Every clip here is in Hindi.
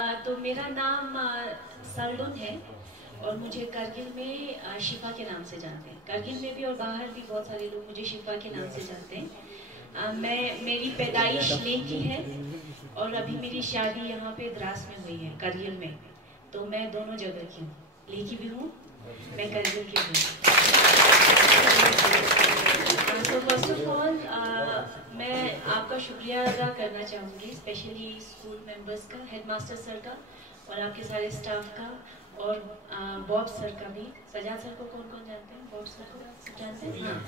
तो मेरा नाम सरलुन है और मुझे करगिल में शिफा के नाम से जानते हैं। करगिल में भी और बाहर भी बहुत सारे लोग मुझे शिफा के नाम से जानते हैं। मेरी पैदाइश लेह की है और अभी मेरी शादी यहाँ पे द्रास में हुई है, करगिल में। तो मैं दोनों जगह की हूँ, लेह की भी हूँ, मैं करगिल की भी हूँ। तो फर्स्ट ऑफ ऑल मैं आपका शुक्रिया अदा करना चाहूँगी, स्पेशली स्कूल मेंबर्स का, हेडमास्टर सर का और आपके सारे स्टाफ का, और बॉब सर का भी। सजाद सर को कौन कौन जानते हैं? बॉब सर को जानते हैं? हाँ।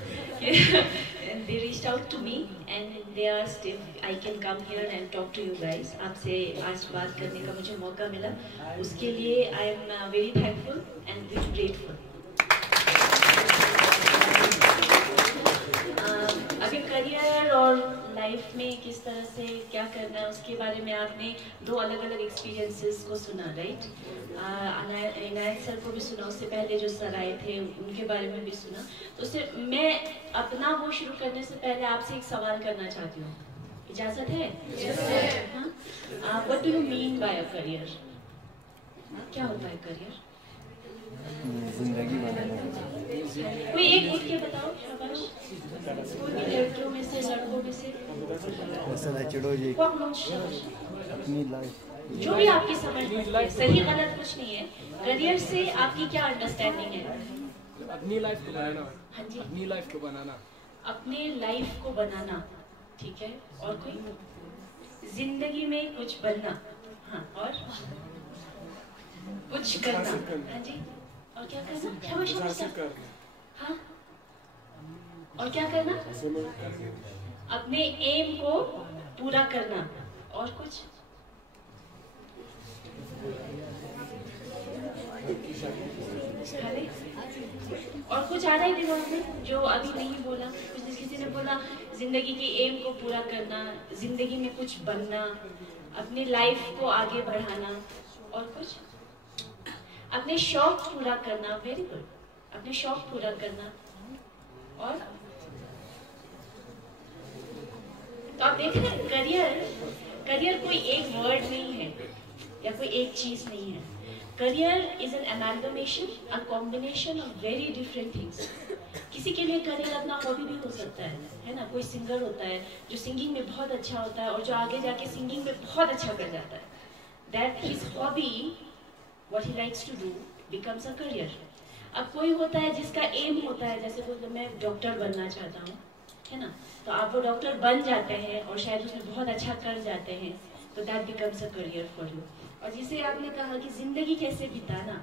They reached out to me and they asked if I can come here and talk to you guys. आपसे आज बात करने का मुझे मौका मिला, उसके लिए I am very thankful and very grateful. अभी करियर और लाइफ में किस तरह से क्या करना है उसके बारे में आपने दो अलग अलग एक्सपीरियंसेस को सुना, राइट? इनायत सर को भी सुना, उससे पहले जो सर आए थे उनके बारे में भी सुना। तो उससे मैं अपना वो शुरू करने से पहले आपसे एक सवाल करना चाहती हूँ, इजाजत है? What do you mean by a career? क्या होता है करियर? जिंदगी बनाना। कोई एक उठ के बताओ, शाबाश। स्कूल के लड़कियों में से, लड़कों में से अपनी लाइफ, जो भी आपकी समझ में, सही गलत कुछ नहीं है। करियर से आपकी क्या अंडरस्टैंडिंग है? अपनी लाइफ को बनाना। हाँ जी, अपनी लाइफ को बनाना। अपने लाइफ को बनाना, ठीक है। और कोई? जिंदगी में कुछ बनना, हाँ, और कुछ करना, हाँ जी, और क्या करना? हाँ, और क्या करना? अपने एम को पूरा करना, और कुछ? और कुछ आ रहा है दिमाग में जो अभी नहीं बोला? कुछ किसी ने बोला जिंदगी की एम को पूरा करना, जिंदगी में कुछ बनना, अपनी लाइफ को आगे बढ़ाना, और कुछ? अपने शौक पूरा करना, वेरी गुड, अपने शौक पूरा करना, और तो आप देख रहे हैं करियर कोई एक वर्ड नहीं है या कोई एक चीज नहीं है। Career is an amalgamation, a combination of very different things. किसी के लिए करियर अपना हॉबी भी हो सकता है ना? कोई सिंगर होता है जो सिंगिंग में बहुत अच्छा होता है और जो आगे जाके सिंगिंग में बहुत अच्छा कर जाता है, that his hobby, what he likes to do becomes a career. अब कोई होता है जिसका एम होता है, जैसे बोलते मैं डॉक्टर बनना चाहता हूँ, है ना? तो आप वो डॉक्टर बन जाते हैं और शायद उसमें बहुत अच्छा कर जाते हैं, तो that becomes a career for you. और जिसे आपने कहा कि जिंदगी कैसे बिताना,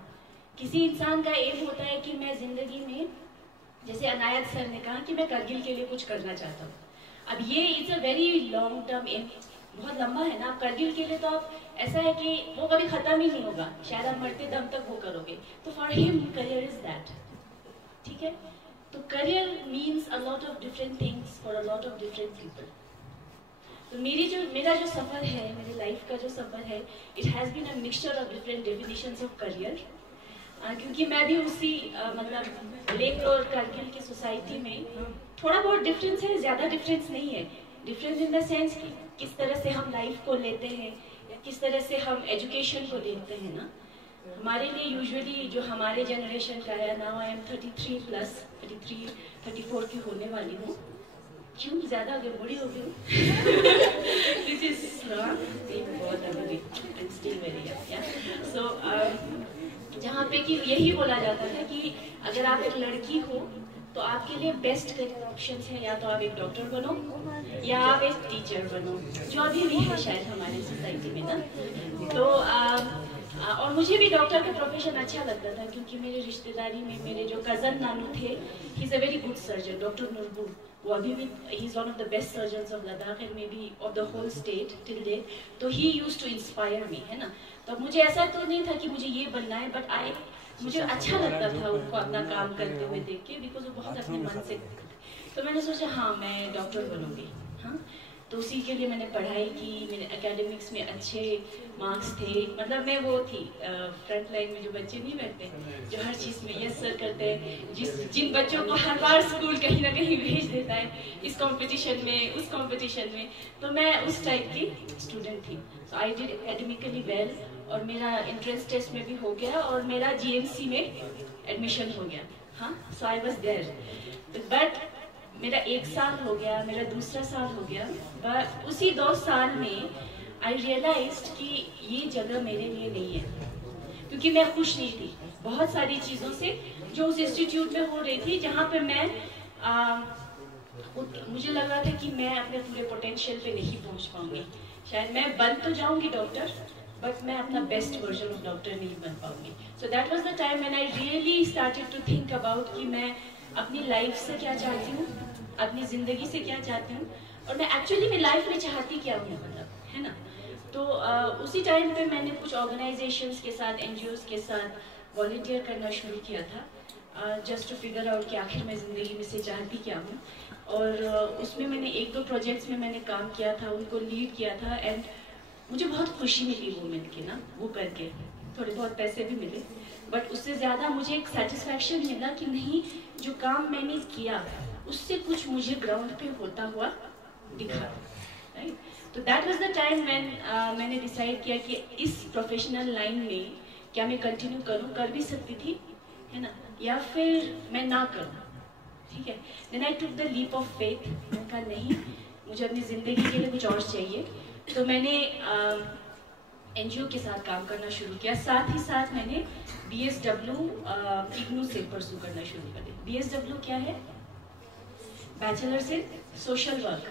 किसी इंसान का एम होता है कि मैं जिंदगी में, जैसे अनायत सर ने कहा कि मैं करगिल के लिए कुछ करना चाहता हूँ। अब ये it's a very long term aim, बहुत लंबा है ना। आप करगिल के लिए तो आप ऐसा है कि वो कभी खत्म ही नहीं होगा, शायद आप मरते दम तक वो करोगे। तो for him career is that, ठीक है? तो career means a lot of different things for a lot of different people. तो मेरा जो सफर है, मेरी लाइफ का जो सफर है, it has been a mixture of different definitions of career. क्योंकि मैं भी उसी मतलब लेह और करगिल की सोसाइटी में थोड़ा बहुत डिफरेंस है, ज्यादा डिफरेंस नहीं है। डिफरेंस इन द सेंस कि किस तरह से हम लाइफ को लेते हैं या किस तरह से हम एजुकेशन को देखते हैं ना। हमारे लिए यूजुअली जो हमारे जनरेशन का है, नाउ आई एम 33 प्लस, 34 की होने वाली हूँ। क्यों ज्यादा बड़ी हो गई? दिस इज बहुत स्टिल वेरी यंग। सो जहाँ पे कि यही बोला जाता था कि अगर आप एक लड़की हो तो आपके लिए बेस्ट करियर ऑप्शंस है, या तो आप एक डॉक्टर बनो या आप एक टीचर बनो, जो अभी भी है शायद हमारी सोसाइटी में ना। तो और मुझे भी डॉक्टर का प्रोफेशन अच्छा लगता था, क्योंकि मेरे रिश्तेदारी में मेरे जो कजन नानू थे, he is a very good surgeon, doctor Nurbul. वो अभी भी he is one of the best surgeons of Ladakh and maybe of the whole state till date. तो he used to inspire me, है ना? तो मुझे ऐसा तो नहीं था कि मुझे ये बनना है, बट मुझे अच्छा लगता था उनको अपना काम करते हुए देख के, बिकॉज वो बहुत अपने मन से। तो मैंने सोचा हाँ मैं डॉक्टर बनूंगी। हाँ, तो उसी के लिए मैंने पढ़ाई की, मेरे एकेडमिक्स में अच्छे मार्क्स थे, मतलब मैं वो थी फ्रंट लाइन में जो बच्चे नहीं बैठते जो हर चीज़ में यस सर करते हैं, जिन बच्चों को हर बार स्कूल कहीं ना कहीं भेज देता है, इस कंपटीशन में उस कंपटीशन में, तो मैं उस टाइप की स्टूडेंट थी। सो आई डिड एकेडमिकली वेल और मेरा एंट्रेंस टेस्ट में भी हो गया और मेरा GMC में एडमिशन हो गया। हाँ, सो आई वॉज देयर, बट मेरा 1 साल हो गया, मेरा दूसरा साल हो गया, बट उसी 2 साल में आई रियलाइज्ड कि ये जगह मेरे लिए नहीं है, क्योंकि मैं खुश नहीं थी बहुत सारी चीज़ों से जो उस इंस्टीट्यूट में हो रही थी, जहाँ पे मैं मुझे लग रहा था कि मैं अपने पूरे पोटेंशियल पे नहीं पहुँच पाऊंगी। शायद मैं बन तो जाऊंगी डॉक्टर, बट मैं अपना बेस्ट वर्जन ऑफ डॉक्टर नहीं बन पाऊंगी। So that was the time when I really started to think about कि मैं अपनी लाइफ से क्या चाहती हूँ, अपनी ज़िंदगी से क्या चाहती हूँ, और मैं एक्चुअली में लाइफ में चाहती क्या हूँ, मतलब, है ना। तो उसी टाइम पे मैंने कुछ ऑर्गेनाइजेशंस के साथ, NGOs के साथ वॉलंटियर करना शुरू किया था, जस्ट टू फिगर आउट कि आखिर मैं ज़िंदगी में से चाहती क्या हूँ। और उसमें मैंने 1-2 प्रोजेक्ट्स में मैंने काम किया था, उनको लीड किया था, एंड मुझे बहुत खुशी मिली वो मिल के ना, वो करके थोड़े बहुत पैसे भी मिले, बट उससे ज़्यादा मुझे एक सेटिस्फैक्शन मिला कि नहीं, जो काम मैंने किया उससे कुछ मुझे ग्राउंड पे होता हुआ दिखा, राइट। तो that was the time when मैंने डिसाइड किया कि इस प्रोफेशनल लाइन में क्या मैं कंटिन्यू करूं, कर भी सकती थी, है ना, या फिर मैं ना करूं, ठीक है। Then I took the leap of faith, मैंने कहा नहीं, मुझे अपनी ज़िंदगी के लिए कुछ और चाहिए। तो मैंने NGO के साथ काम करना शुरू किया, साथ ही साथ मैंने BSW IGNOU से परसू करना शुरू कर दिया। BSW क्या है? Bachelors in social work.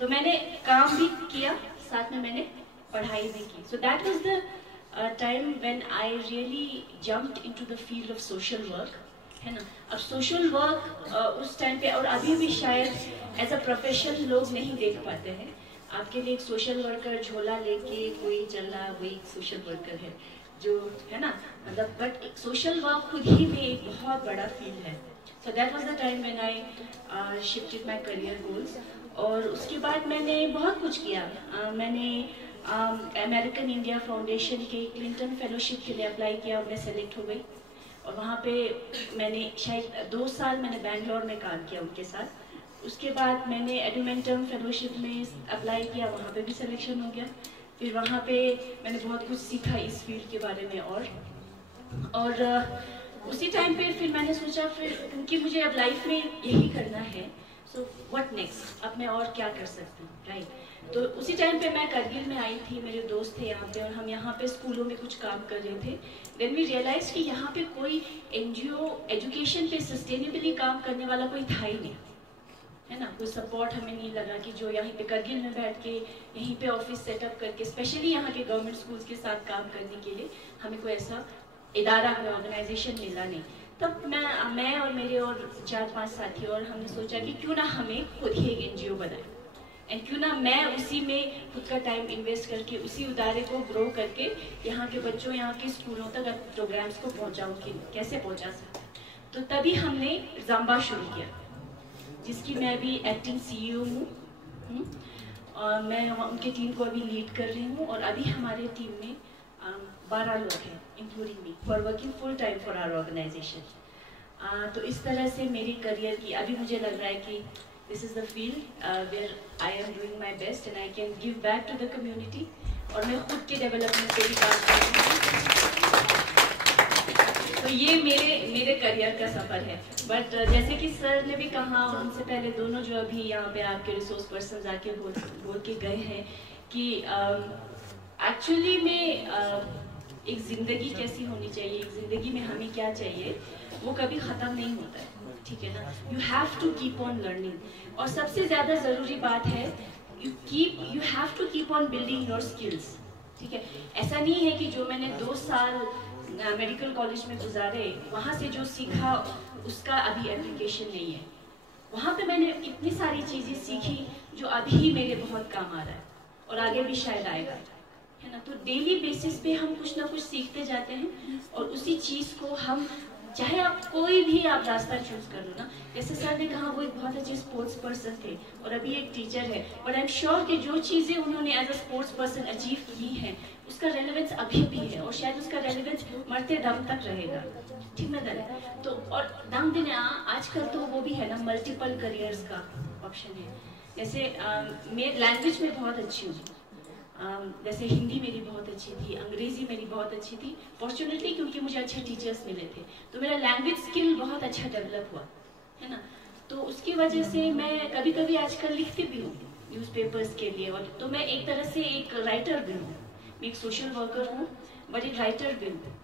तो मैंने काम भी किया, साथ में मैंने पढ़ाई भी की। सो that was the time when I really jumped into the field of social work, है ना। अब सोशल वर्क उस टाइम पे और अभी भी शायद एज अ प्रोफेशन लोग नहीं देख पाते हैं। आपके लिए एक सोशल वर्कर झोला लेके कोई चल रहा, वही एक सोशल वर्कर है, जो है ना, मतलब, बट सोशल वर्क खुद ही में एक बहुत बड़ा फील्ड है। सो that was the time when I shifted my career goals. और उसके बाद मैंने बहुत कुछ किया। मैंने अमेरिकन इंडिया फाउंडेशन के क्लिंटन फेलोशिप के लिए अप्लाई किया और मैं सेलेक्ट हो गई। और वहाँ पे मैंने शायद 2 साल मैंने बैंगलोर में काम किया उनके साथ। उसके बाद मैंने एडुमेंटम फेलोशिप में अप्लाई किया, वहाँ पे भी सिलेक्शन हो गया। फिर वहाँ पे मैंने बहुत कुछ सीखा इस फील्ड के बारे में। और उसी टाइम पे फिर मैंने सोचा, फिर क्योंकि मुझे अब लाइफ में यही करना है, सो व्हाट नेक्स्ट, अब मैं और क्या कर सकती हूँ, राइट। तो उसी टाइम पे मैं करगिल में आई थी, मेरे दोस्त थे यहाँ पे और हम यहाँ पे स्कूलों में कुछ काम कर रहे थे। देन वी रियलाइज कि यहाँ पे कोई NGO एजुकेशन पे सस्टेनेबली काम करने वाला कोई था ही नहीं, है ना। कोई सपोर्ट हमें नहीं लगा कि जो यहाँ पे करगिल में बैठ के यहीं पे ऑफिस सेटअप करके स्पेशली यहाँ के गवर्नमेंट स्कूल्स के साथ काम करने के लिए हमें कोई ऐसा इदारा, हमें ऑर्गेनाइजेशन मिला नहीं। तब मैं और मेरे और 4-5 साथी और हमने सोचा कि क्यों ना हमें खुद ही एक NGO बनाए, एंड क्यों ना मैं उसी में खुद का टाइम इन्वेस्ट करके उसी इदारे को ग्रो करके यहाँ के बच्चों, यहाँ के स्कूलों तक प्रोग्राम्स को पहुँचाऊँ कि कैसे पहुँचा सकते। तो तभी हमने जाम्बा शुरू किया, जिसकी मैं अभी एक्टिंग CEO हूँ। और मैं उनके टीम को अभी लीड कर रही हूँ। और अभी हमारे टीम में 12 लोग हैं, including me, for working full time for our organisation. तो इस तरह से मेरी करियर की अभी मुझे लग रहा है कि this is the field where I am doing my best and I can give back to the community. और मैं खुद के डेवलपमेंट पे भी काम कर रही हूँ। तो ये मेरे करियर का सफ़र है। बट जैसे कि सर ने भी कहा और उनसे पहले दोनों जो अभी यहाँ पे आपके रिसोर्स पर्सन आके बोल के गए हैं कि एक्चुअली में एक ज़िंदगी कैसी होनी चाहिए, एक ज़िंदगी में हमें क्या चाहिए, वो कभी ख़त्म नहीं होता है, ठीक है ना। You have to keep on learning. और सबसे ज़्यादा ज़रूरी बात है you have to keep on building your skills, ठीक है। ऐसा नहीं है कि जो मैंने 2 साल मेडिकल कॉलेज में गुजारे, वहाँ से जो सीखा उसका अभी एप्लीकेशन नहीं है। वहाँ पे मैंने इतनी सारी चीज़ें सीखी जो अभी मेरे बहुत काम आ रहा है और आगे भी शायद आएगा, है ना। तो डेली बेसिस पे हम कुछ ना कुछ सीखते जाते हैं और उसी चीज़ को हम चाहे आप कोई भी आप रास्ता चूज कर लो ना, जैसे सर ने कहा वो एक बहुत अच्छे स्पोर्ट्स पर्सन थे और अभी एक टीचर है, बट आई एम श्योर कि जो चीज़ें उन्होंने as a sports person achieve की हैं उसका रेलेवेंस अभी भी है और शायद उसका रेलेवेंस मरते दम तक रहेगा। ठीक है ना? तो और दाम दिन आजकल तो वो भी है ना, मल्टीपल करियर्स का ऑप्शन है। जैसे मैं लैंग्वेज में बहुत अच्छी हूँ, जैसे हिंदी मेरी बहुत अच्छी थी, अंग्रेजी मेरी बहुत अच्छी थी, फॉर्चुनेटली क्योंकि मुझे अच्छे टीचर्स मिले थे तो मेरा लैंग्वेज स्किल बहुत अच्छा डेवलप हुआ है ना। तो उसकी वजह से मैं कभी कभी आजकल लिखती भी हूँ न्यूज़पेपर्स के लिए, और तो मैं एक तरह से एक राइटर भी हूँ, मैं एक सोशल वर्कर हूँ बट एक राइटर भी हूँ।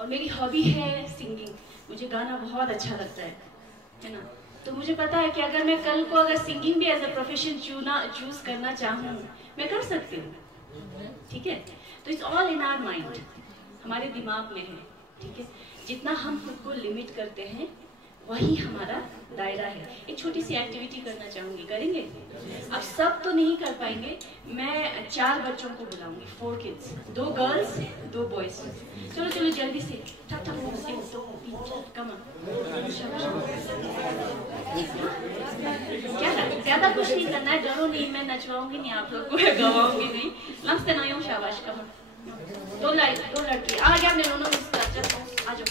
और मेरी हॉबी है सिंगिंग, मुझे गाना बहुत अच्छा लगता है ना। तो मुझे पता है कि अगर मैं कल को अगर सिंगिंग भी एज अ प्रोफेशन चूज करना चाहूँ मैं कर सकती हूँ। ठीक है, तो it's all in our mind, हमारे दिमाग में है। ठीक है, जितना हम खुद को लिमिट करते हैं वही हमारा दायरा है। एक छोटी सी एक्टिविटी करना चाहूंगी, करेंगे? अब सब तो नहीं कर पाएंगे, मैं 4 बच्चों को बुलाऊंगी, 4 किड्स, 2 गर्ल्स 2 बॉयज। चलो चलो जल्दी से, ठक ठक कम ज्यादा कुछ नहीं करना है, डरो नहीं, मैं नचवाऊंगी नहीं आप लोग को, गवाऊंगी नहीं। लम्स नायों शाबाश, कम 2 लड़के आ गया, हमने दोनों आ जाओ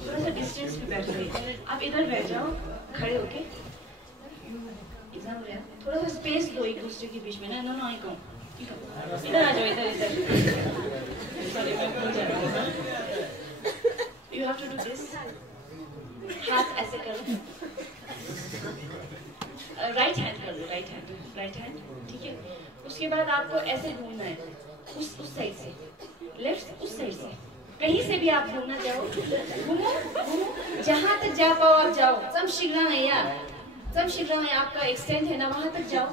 थोड़ा सा डिस्टेंस पे बैठ रही, आप इधर बैठ जाओ खड़े होके, एग्जाम हो रहा, थोड़ा सा स्पेस दो एक दूसरे के बीच में ना। नो आई कहूँ इधर आ जाओ, इधर सॉरी मैं भूल जा रहा हूँ। You have to do this, हाथ ऐसे करो, राइट हैंड कर लो, राइट हैंड। ठीक है, उसके बाद आपको ऐसे घूमना है, उस साइड से, लेफ्ट उस साइड से, कहीं से भी आप घूमना चाहो घूमो, जहां तक जा पाओ आप जाओ। सब शीघ्र है यार, सब शीघ्र है, आपका एक्सटेंड है ना, वहां तक जाओ,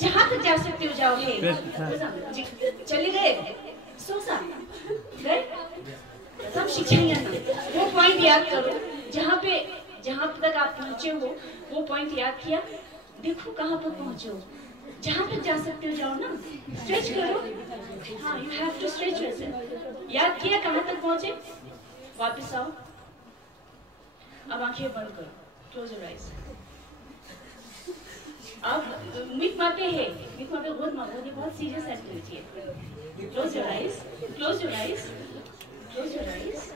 जहां तक जा सकते हो जाओ। चले गए सोसा गए, सब शिक्षाएं ना, वो पॉइंट याद करो, जहां तक आप पहुंचे हो वो पॉइंट याद किया, देखो कहां पर पहुंचे हो, जहां तक जा सकते हो जाओ ना, स्ट्रेच करो। हाँ, you have to stretch yourself. याद किया कहां तक पहुंचे, वापस आओ। अब आंखें बंद करो, क्लोज योर आइज। अब मिट मापे है, मिट मापे बहुत मापो, ये बहुत सीरियस एक्टिविटी है। Close your eyes, close your eyes, close your eyes,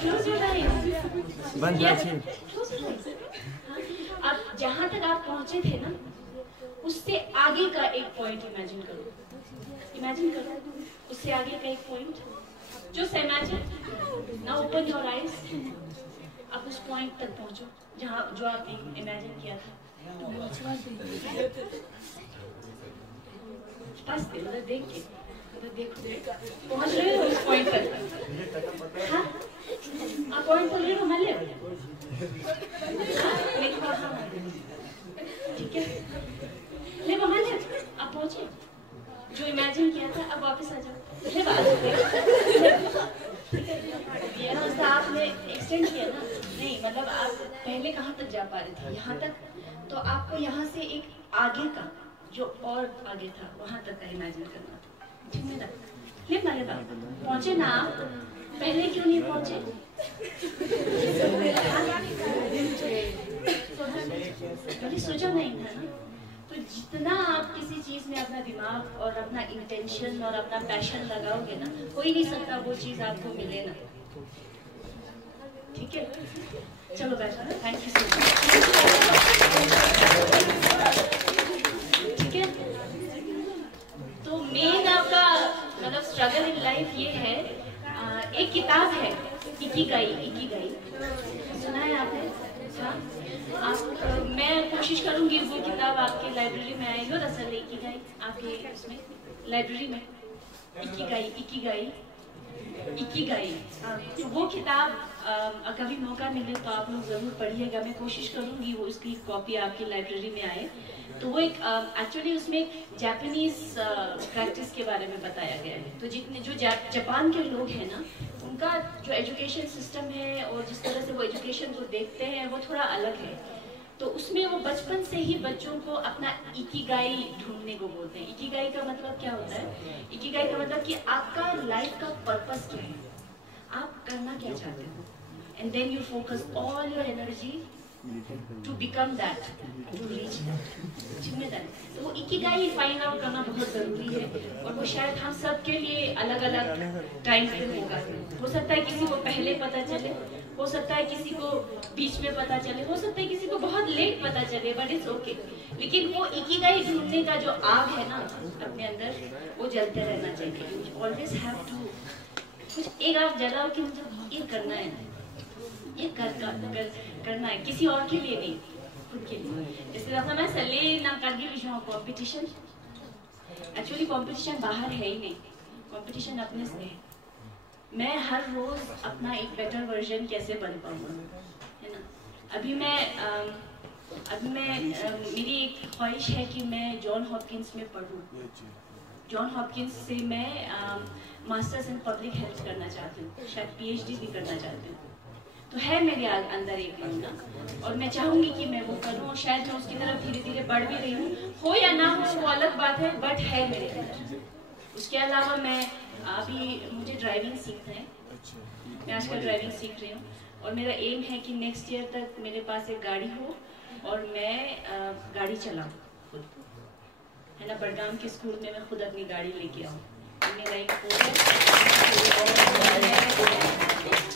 close your eyes, अब जहां तक आप पहुंचे थे ना उससे आगे का एक पॉइंट इमेजिन करो, उससे आगे का एक पॉइंट जो imagine now open your eyes, आप उस पॉइंट तक पहुंचो जहां जो आपने इमेजिन किया था। पास देख के देखो पहुंच रहे हो उस पॉइंट तक। हाँ, आप पॉइंट पर ले लो, मैं ले ठीक है, ले वहां ले, आप पहुंचे जो इमेजिन किया था, अब वापस आ जाओ। ये रास्ता आपने एक्सटेंड किया ना, नहीं मतलब आप पहले कहाँ तक जा पा रहे थे, यहाँ तक, तो आपको यहाँ से एक आगे का जो और आगे था वहां तक का इमेजिन करना था। ठीक है ना, ले पहुंचे ना आप, पहले क्यों नहीं पहुंचे? पहले सोचा नहीं था ना। तो जितना आप किसी चीज में अपना दिमाग और अपना इंटेंशन और अपना पैशन लगाओगे ना, हो ही नहीं सकता वो चीज आपको मिले ना। ठीक है, चलो बैठो ना, थैंक यू सो मच। ठीक है, तो मेन आपका मतलब स्ट्रगल इन लाइफ ये है, एक किताब है इकिगाई, सुना है आपने? हाँ, आप मैं कोशिश करूंगी वो किताब आपके लाइब्रेरी में आएगी, और असल इकिगाई आपके उसमें लाइब्रेरी में इकिगाई। तो वो किताब कभी मौका मिले तो आप लोग जरूर पढ़िएगा, मैं कोशिश करूंगी वो उसकी कॉपी आपकी लाइब्रेरी में आए। तो वो एक एक्चुअली उसमें जापानीज प्रैक्टिस के बारे में बताया गया है। तो जितने जो जापान के लोग हैं ना, उनका जो एजुकेशन सिस्टम है और जिस तरह से वो एजुकेशन को देखते हैं वो थोड़ा अलग है। तो उसमें वो बचपन से ही बच्चों को अपना इकिगाई ढूंढने को बोलते हैं। इकिगाई का मतलब क्या होता है? इकिगाई का मतलब कि आपका लाइफ का पर्पस क्या है, आप करना क्या चाहते हो, and then you focus all your energy to become that, to reach that. तो वो इकिगाई फाइंड आउट करना बहुत जरूरी है, और वो शायद हम सब के लिए अलग अलग टाइम पे होगा। हो सकता है किसी को पहले पता चले, हो सकता है किसी को बीच में पता चले, हो सकता है किसी को बहुत लेट पता चले, बट इट्स ओके। लेकिन वो इकिगाई ढूंढने का जो आग है ना अपने अंदर, वो जलते रहना चाहिए। ऑलवेज हैव टू कुछ एक आग जलाओ कि मुझे ये करना है, ये करना है, किसी और के लिए नहीं, खुद के लिए। इसलिए मैं सले ना करगी कॉम्पिटिशन, एक्चुअली कॉम्पिटिशन बाहर है ही नहीं, कॉम्पिटिशन अपने से है। मैं हर रोज अपना एक बेटर वर्जन कैसे बन पाऊंगा, है ना। अभी मैं मेरी एक ख्वाहिश है कि मैं जॉन हॉपकिंस में पढूं। जॉन हॉपकिंस से मैं मास्टर्स इन पब्लिक हेल्थ करना चाहती हूँ, शायद PhD भी करना चाहती हूँ। तो है मेरे अंदर एक भावना, और मैं चाहूंगी कि मैं वो करूँ, और शायद मैं उसकी तरफ धीरे धीरे बढ़ भी रही हूँ। हो या ना हो वो अलग बात है, बट है मेरे अंदर। उसके अलावा मैं अभी मुझे ड्राइविंग सीखना है, मैं आजकल ड्राइविंग सीख रही हूँ, और मेरा एम है कि नेक्स्ट ईयर तक मेरे पास एक गाड़ी हो और मैं गाड़ी चलाऊँ खुद, है ना। बड़गाम के स्कूल में मैं खुद अपनी गाड़ी लेके आऊँ, मेरा एक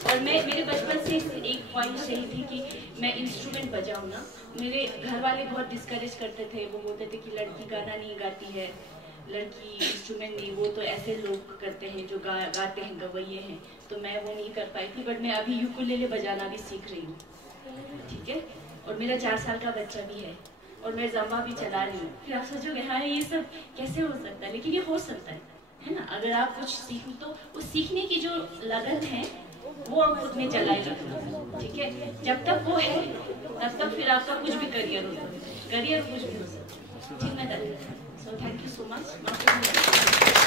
और मेरे बचपन से एक ख्वाहिश यही थी कि मैं इंस्ट्रूमेंट बजाऊँ ना। मेरे घर वाले बहुत डिस्करेज करते थे, वो बोलते थे कि लड़की गाना नहीं गाती है, लड़की इंस्ट्रूमेंट नहीं, वो तो ऐसे लोग करते हैं जो गाते हैं, गवैये हैं। तो मैं वो नहीं कर पाई थी, बट मैं अभी यूकुलेले बजाना भी सीख रही हूँ, ठीक है। और मेरा 4 साल का बच्चा भी है, और मैं जम्बा भी चला रही हूँ। फिर आप सोचोगे हाँ ये सब कैसे हो सकता है, लेकिन ये हो सकता है ना। अगर आप कुछ सीखो तो उस सीखने की जो लगन है वो आप खुद में जलाई रखना, ठीक है। जब तक वो है तब तक फिर आपका कुछ भी करियर हो सकता है, करियर कुछ भी हो सकता है, ठीक है। So thank you so much.